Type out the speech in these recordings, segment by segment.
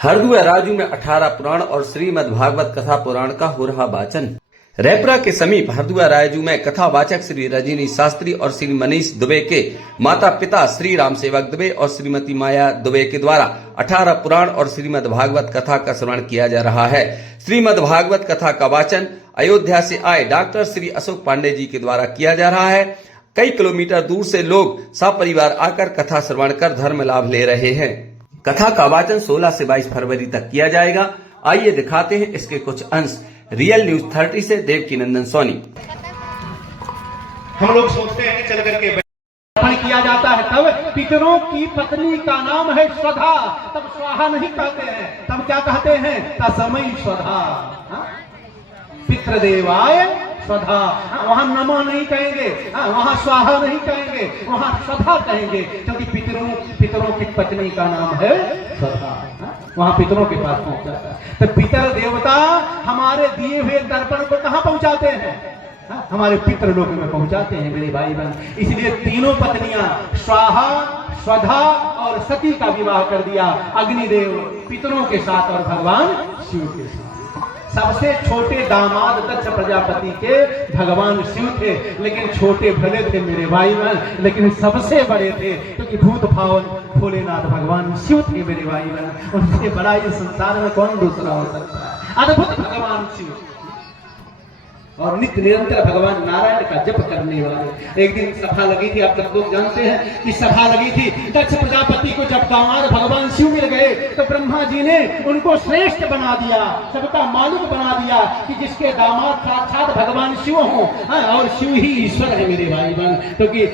हरदुआ राजू में 18 पुराण और श्रीमद् भागवत कथा पुराण का हो रहा वाचन। रेपरा के समीप हरदुआ राजू में कथावाचक श्री रजनी शास्त्री और श्री मनीष दुबे के माता पिता श्री राम सेवक दुबे और श्रीमती माया दुबे के द्वारा 18 पुराण और श्रीमद् भागवत कथा का श्रवण किया जा रहा है। श्रीमद् भागवत कथा का वाचन अयोध्या से आए डॉक्टर श्री अशोक पांडे जी के द्वारा किया जा रहा है। कई किलोमीटर दूर से लोग सपरिवार आकर कथा श्रवण कर धर्म लाभ ले रहे हैं। कथा का वाचन 16 से 22 फरवरी तक किया जाएगा। आइए दिखाते हैं इसके कुछ अंश। रियल न्यूज 30 से देवकी नंदन सोनी। हम लोग सोचते हैं कि चल करके किया जाता है, तब पितरों की पत्नी का नाम है स्वधा, तब स्वाहा नहीं कहते हैं, तब क्या कहते हैं? तस्मै स्वधा, पितृदेवाय स्वधा। वहां नमा नहीं कहेंगे, वहां स्वाहा नहीं कहेंगे, वहां स्वधा कहेंगे, क्योंकि पितरों की पत्नी का नाम है स्वधा। वहां पितरों के पास पहुंचाता है। तो पितर देवता हमारे दिए हुए तर्पण को कहां पहुंचाते हैं? हमारे पितृलोक में पहुंचाते हैं मेरे भाई बहन। इसलिए तीनों पत्नियां स्वाहा, स्वधा और सती का विवाह कर दिया। अग्निदेव पितरों के साथ और भगवान शिव के साथ। सबसे छोटे दामाद दक्ष प्रजापति के भगवान शिव थे, लेकिन छोटे भले थे मेरे भाई बहन, लेकिन सबसे बड़े थे क्योंकि भूत भावन भोलेनाथ भगवान शिव थे मेरे भाई बहन। उनसे बड़ा इस संसार में कौन दूसरा हो सकता है? अद्भुत भगवान शिव और नित्य निरंतर भगवान नारायण का जप करने वाले। एक दिन सभा लगी थी, आप सब लोग जानते हैं कि सभा लगी थी। दक्ष प्रजापति को जब दामाद भगवान शिव मिल गए तो ब्रह्मा जी ने उनको श्रेष्ठ बना दिया, सबका मालिक बना दिया कि जिसके दामाद साक्षात भगवान शिव हो। और शिव ही ईश्वर है मेरे भाई बहन, क्योंकि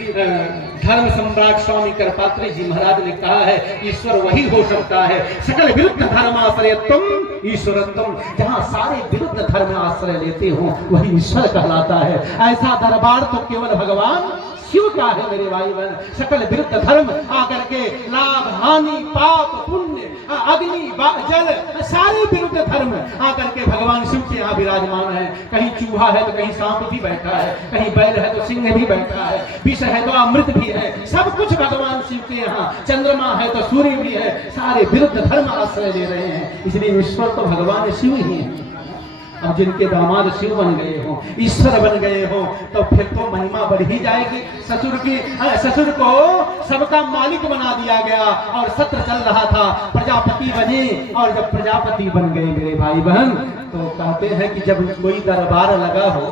धर्म सम्राट स्वामी करपात्री जी महाराज ने कहा है ईश्वर वही हो सकता है। सकल विरुद्ध धर्माश्रयत्वम ईश्वरत्वम, जहां सारे विरुद्ध धर्म आश्रय लेते हो वही ईश्वर कहलाता है। ऐसा दरबार तो केवल भगवान शिव का है मेरे भाई बहन। सकल विरुद्ध धर्म आकर के लाभ हानि पाप पुण्य अग्नि जल सारे विरुद्ध धर्म आकर के भगवान शिव के यहाँ विराजमान है। कहीं चूहा है तो कहीं सांप भी बैठा है, कहीं बैल है तो सिंह भी बैठा है, विष है तो अमृत भी है, सब कुछ भगवान शिव के यहाँ। चंद्रमा है तो सूर्य भी है, सारे विरुद्ध धर्म आश्रय ले रहे हैं। इसलिए ईश्वर तो भगवान शिव ही है। अब जिनके दामाद शिव बन गए हो, ईश्वर बन गए हो, तो फिर तो महिमा बढ़ ही जाएगी। ससुर को सबका मालिक बना दिया गया और सत्र चल रहा था, प्रजापति बने। और जब प्रजापति बन गए मेरे भाई बहन, तो कहते हैं कि जब कोई दरबार लगा हो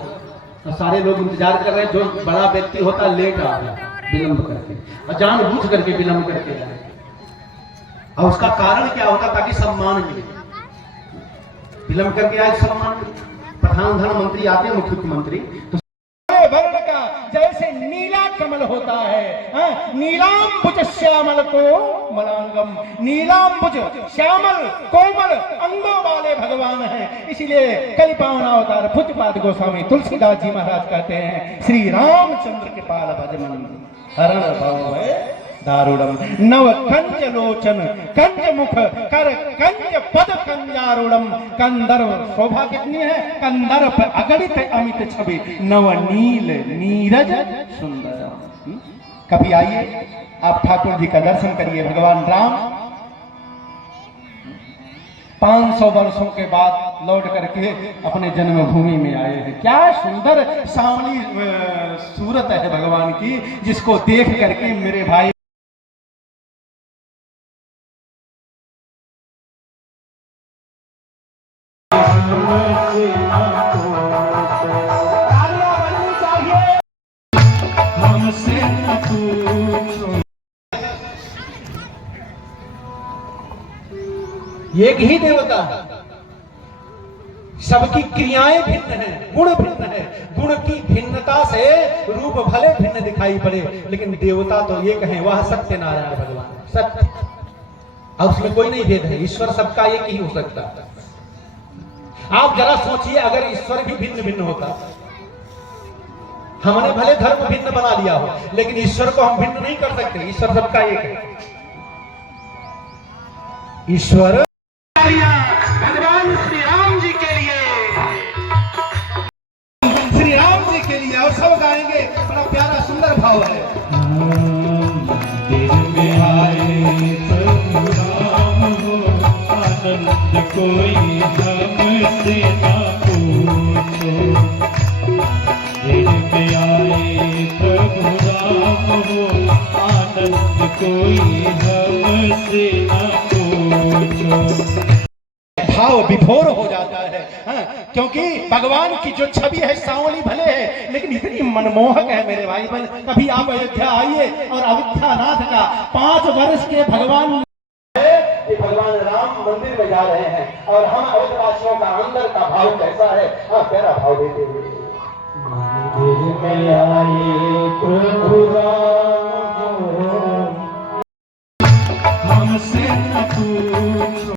तो सारे लोग इंतजार कर रहे हैं। जो बड़ा व्यक्ति होता लेट आ रहा विलंब करके, और जानबूझ करके विलंब करके आए। और उसका कारण क्या होता? ताकि सम्मान मिले। विलंब करके आज सम्मान, प्रधानमंत्री आते हैं, मुख्यमंत्री तो वर्ण का जैसे नीला कमल होता है, नीलांबुज श्यामल को मलांगम, नीलांबुज श्यामल कोमल अंगों वाले भगवान हैं। इसीलिए कलि पावन अवतार पूज्यपाद गोस्वामी तुलसीदास जी महाराज कहते हैं श्री रामचंद्र के पाल भजमन हरण भाव है दारुणम, नव कंज लोचन कंज मुख कर कंज पद कंजारुणम। कंदर्व शोभा कितनी है? कंदर्प अगणित अमित छवि, नव नील नीरज सुंदर। कभी आइए आप ठाकुर जी का दर्शन करिए। भगवान राम 500 वर्षों के बाद लौट करके अपने जन्मभूमि में आए हैं। क्या सुंदर सावली सूरत है भगवान की, जिसको देख करके मेरे भाई एक ही देवता है, सबकी क्रियाएं भिन्न हैं, गुण भिन्न है। गुण की भिन्नता से रूप भले भिन्न दिखाई पड़े, लेकिन देवता तो एक है, वह सत्य नारायण भगवान सत्य। और उसमें कोई नहीं भेद है, ईश्वर सबका एक ही हो सकता है। आप जरा सोचिए, अगर ईश्वर भी भिन्न भिन्न होता, हमने भले धर्म भिन्न बना लिया हो, लेकिन ईश्वर को हम भिन्न नहीं कर सकते। ईश्वर सबका एक है। ईश्वर भगवान श्री राम जी के लिए, श्री राम जी के लिए, और सब गाएंगे। बड़ा प्यारा सुंदर भाव है। दिल में आए आनंद कोई हमसे ना पूछो। दिन में आए प्रभु राम हो, आनंद कोई हमसे ना पूछो। भाव विभोर हो जाता है, हाँ, क्योंकि भगवान की जो छवि है सांवली भले है लेकिन इतनी मनमोहक है मेरे भाई बहन। कभी आप अयोध्या आइए और अयोध्यानाथ का 5 वर्ष के भगवान कि भगवान राम मंदिर में जा रहे हैं और हम अयोध्यावासियों का अंदर का भाव कैसा है, हाँ प्यारा भाव देते हुए मंदिर में आए प्रभु राम हो, हमसे न पूछो।